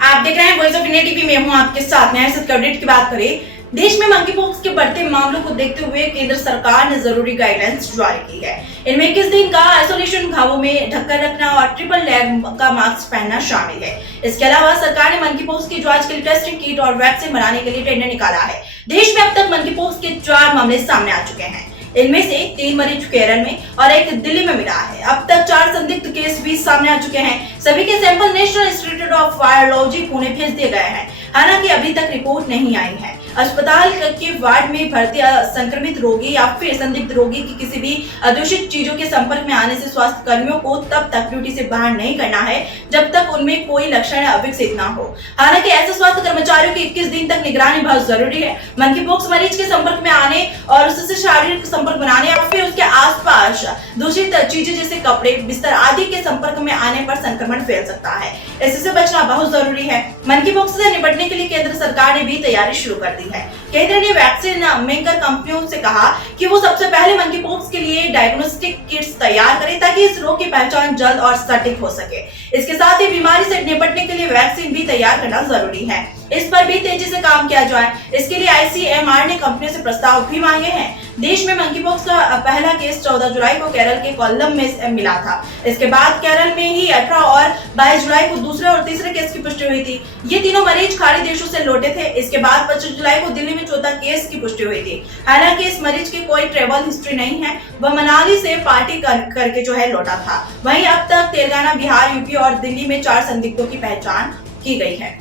आप देख रहे हैं वॉइस ऑफ इंडिया टीवी में हूं आपके साथ। नए अपडेट की बात करें, देश में मंकी पॉक्स के बढ़ते मामलों को देखते हुए केंद्र सरकार ने जरूरी गाइडलाइंस जारी की है। इनमें 21 दिन का आइसोलेशन, घावों में ढककर रखना और ट्रिपल लेयर का मास्क पहनना शामिल है। इसके अलावा सरकार ने मंकी पॉक्स की जांच के लिए टेस्टिंग किट और वैक्सीन बनाने के लिए टेंडर निकाला है। देश में अब तक मंकी पॉक्स के 4 मामले सामने आ चुके हैं। इनमें से 3 मरीज केरल में और 1 दिल्ली में मिला है। अब तक 4 संदिग्ध केस भी सामने आ चुके हैं। सभी के sample national institute of virology Pune भेज दिए गए हैं। हालांकि अभी तक रिपोर्ट नहीं आई है। अस्पताल के वार्ड में भर्ती संक्रमित रोगी या फिर संदिग्ध रोगी की किसी भी अदूषित चीजों के संपर्क में आने से स्वास्थ्य कर्मियों को तब तक ड्यूटी से बाहर नहीं करना है जब तक उनमें कोई लक्षण अविकसित न हो। हालांकि ऐसे स्वास्थ्य कर्मचारियों की 21 दिन तक निगरानी बहुत जरूरी है। मंकी पॉक्स मरीज के संपर्क में आने और उससे शारीरिक संपर्क बनाने या फिर उसके आसपास दूषित चीजें जैसे कपड़े, बिस्तर आदि के संपर्क में आने पर संक्रमण फैल सकता है। इससे बचना बहुत जरूरी है। मंकी पॉक्स से निपटने के लिए केंद्र सरकार ने भी तैयारी शुरू कर दी है। केंद्र ने वैक्सीन मेकर कंपनियों से कहा कि वो सबसे पहले मंकी पॉक्स के लिए डायग्नोस्टिक किट्स तैयार करें ताकि इस रोग की पहचान जल्द और सटीक हो सके। इसके साथ ही बीमारी से निपटने के लिए वैक्सीन भी तैयार करना जरूरी है। इस पर भी तेजी से काम किया जाए। इसके लिए आईसीएमआर ने कंपनियों से प्रस्ताव भी मांगे हैं। देश में मंकी पॉक्स का पहला केस 14 जुलाई को केरल के कोल्लम में मिला था। इसके बाद केरल में ही 18 और 22 जुलाई को दूसरे और तीसरे केस की पुष्टि हुई थी। ये तीनों मरीज खाड़ी देशों से लौटे थे। इसके बाद 25 जुलाई को दिल्ली में चौथा केस की पुष्टि हुई थी। हालांकि इस मरीज की कोई ट्रेवल हिस्ट्री नहीं है। वह मनाली से पार्टी करके लौटा था। वहीं अब तक तेलंगाना, बिहार, यूपी और दिल्ली में 4 संदिग्धों की पहचान की गई है।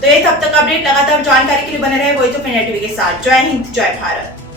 तो एक हफ्ते का अपडेट लगातार जानकारी के लिए बने रहे वॉइस ऑफ इंडिया टीवी के साथ। जय हिंद, जय भारत।